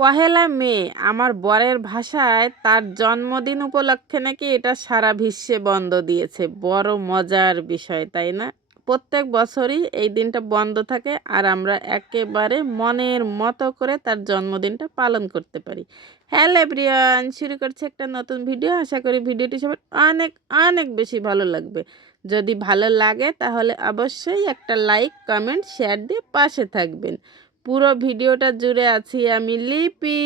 পহেলা মে আমার বরের ভাষায় তার জন্মদিন উপলক্ষে নাকি এটা সারা বিশ্বে বন্ধ দিয়েছে। বড় মজার বিষয়, তাই না? প্রত্যেক বছরই এই দিনটা বন্ধ থাকে আর আমরা একেবারে মনের মতো করে তার জন্মদিনটা পালন করতে পারি। হ্যালো এভরিওয়ান, শুরু করছি একটা নতুন ভিডিও। আশা করি ভিডিওটি সবার অনেক অনেক বেশি ভালো লাগবে। যদি ভালো লাগে তাহলে অবশ্যই একটা লাইক, কমেন্ট, শেয়ার দিয়ে পাশে থাকবেন। পুরো ভিডিওটা জুড়ে আছি আমি লিপি।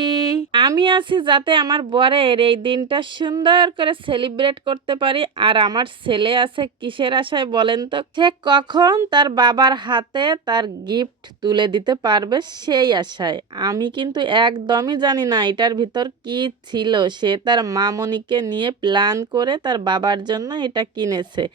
আমি আছি যাতে আমার বরের এই দিনটা সুন্দর করে সেলিব্রেট করতে পারি। আর আমার ছেলে আছে কিসের আশায় বলেন তো? সে কখন তার বাবার হাতে তার গিফট তুলে দিতে পারবে সেই আশায়। আমি কিন্তু একদমই জানি না এটার ভিতর কি ছিল। সে তার মামনিকে নিয়ে প্ল্যান করে তার বাবার জন্য এটা কিনেছে।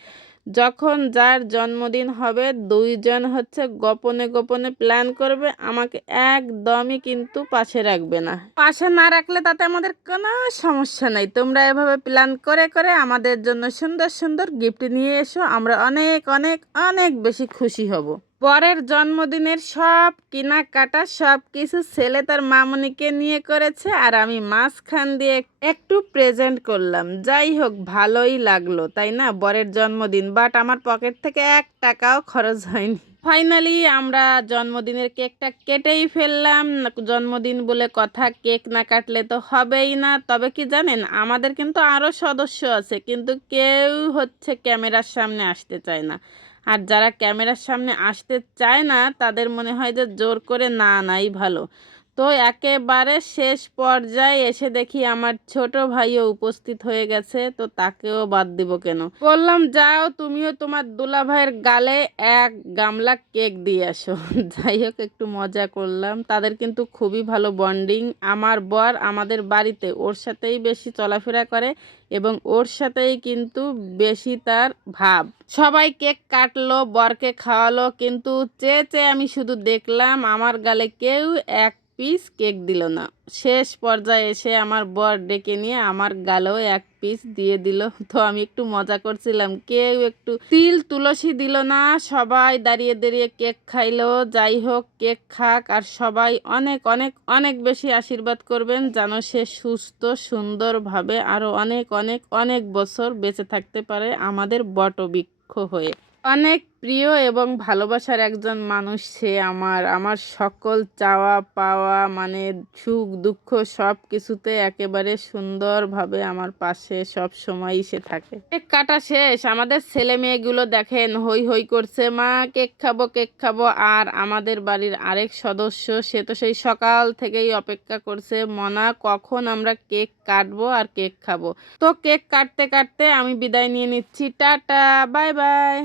যখন যার জন্মদিন হবে দুইজন হচ্ছে গোপনে গোপনে প্ল্যান করবে, আমাকে একদমই কিন্তু পাশে রাখবে না। পাশে না রাখলে তাতে আমাদের কোনো সমস্যা নাই। তোমরা এভাবে প্ল্যান করে করে আমাদের জন্য সুন্দর সুন্দর গিফট নিয়ে এসো, আমরা অনেক অনেক অনেক বেশি খুশি হব। পরের জন্মদিনের সব কেনাকাটা সব কিছু ছেলে তার মামনিকে নিয়ে করেছে আর আমি মাঝখান দিয়ে একটু প্রেজেন্ট করলাম। যাই হোক, ভালোই লাগলো, তাই না? বরের জন্মদিন, বাট আমার পকেট থেকে 1 টাকাও খরচ হয়নি। ফাইনালি আমরা জন্মদিনের কেকটা কেটেই ফেললাম। জন্মদিন বলে কথা, কেক না কাটলে তো হবেই না। তবে কি জানেন, আমাদের কিন্তু আরও সদস্য আছে, কিন্তু কেউ হচ্ছে ক্যামেরার সামনে আসতে চায় না। আর যারা ক্যামেরার সামনে আসতে চায় না তাদের মনে হয় যে জোর করে না আনাই ভালো। তো একেবারে শেষ পর্যায়ে এসে দেখি আমার ছোট ভাইও উপস্থিত হয়ে গেছে, তো তাকেও বাদ দিব কেন? বললাম যাও তুমিও তোমার দুলা ভাইয়ের গালে 1 গামলা কেক দিয়ে আসো। যাই হোক, একটু মজা করলাম। তাদের কিন্তু খুবই ভালো বন্ডিং। আমার বর আমাদের বাড়িতে ওর সাথেই বেশি চলাফেরা করে এবং ওর সাথেই কিন্তু বেশি তার ভাব। সবাই কেক কাটলো, বরকে খাওয়ালো, কিন্তু চেয়ে চেয়ে আমি শুধু দেখলাম, আমার গালে কেউ 1 পিস কেক দিল না। শেষ পর্যায়ে এসে আমার বর ডেকে নিয়ে আমার গালেও 1 পিস দিয়ে দিল। তো আমি একটু মজা করছিলাম, কেউ একটু তিল তুলসী দিল না, সবাই দাঁড়িয়ে দাঁড়িয়ে কেক খাইলো। যাই হোক, কেক খাক আর সবাই অনেক অনেক অনেক বেশি আশীর্বাদ করবেন যেন সে সুস্থ সুন্দরভাবে আরও অনেক অনেক অনেক বছর বেঁচে থাকতে পারে আমাদের বটবৃক্ষ হয়ে। অনেক প্রিয় এবং ভালোবাসার একজন মানুষ সে আমার। আমার সকল চাওয়া পাওয়া মানে সুখ দুঃখ সব কিছুতে একেবারে সুন্দরভাবে আমার পাশে সব সময়ই সে থাকে। কেক কাটা শেষ, আমাদের ছেলে মেয়েগুলো দেখেন হই হই করছে, মা কেক খাবো কেক খাবো। আর আমাদের বাড়ির আরেক সদস্য, সে তো সেই সকাল থেকেই অপেক্ষা করছে, মনা কখন আমরা কেক কাটবো আর কেক খাবো। তো কেক কাটতে কাটতে আমি বিদায় নিয়ে নিচ্ছি। Tata, bye bye.